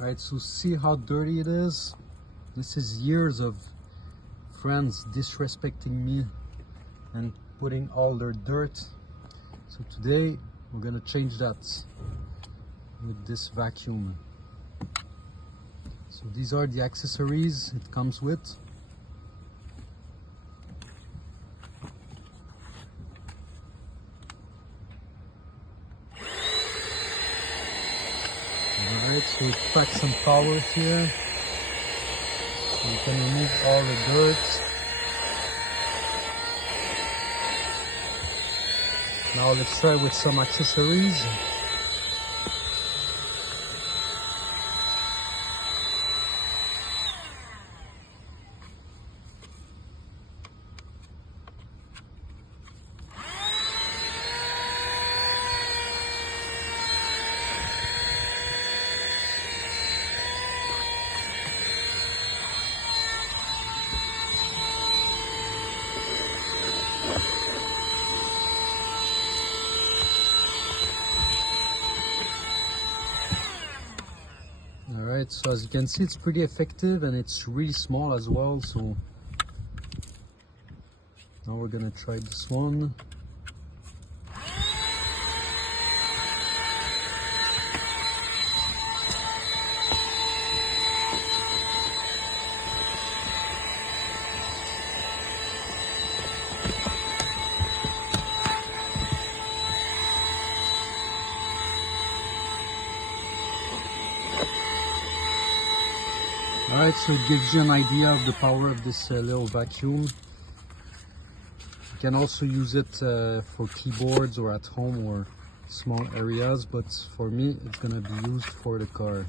Alright, so see how dirty it is? This is years of friends disrespecting me and putting all their dirt. So today we're gonna change that with this vacuum. So these are the accessories it comes with. Alright, so it packs some power here. So you can remove all the dirt. Now let's try with some accessories. Alright, so as you can see, it's pretty effective and it's really small as well. So now we're gonna try this one. Alright, so it gives you an idea of the power of this little vacuum. You can also use it for keyboards or at home or small areas, but for me it's gonna be used for the car.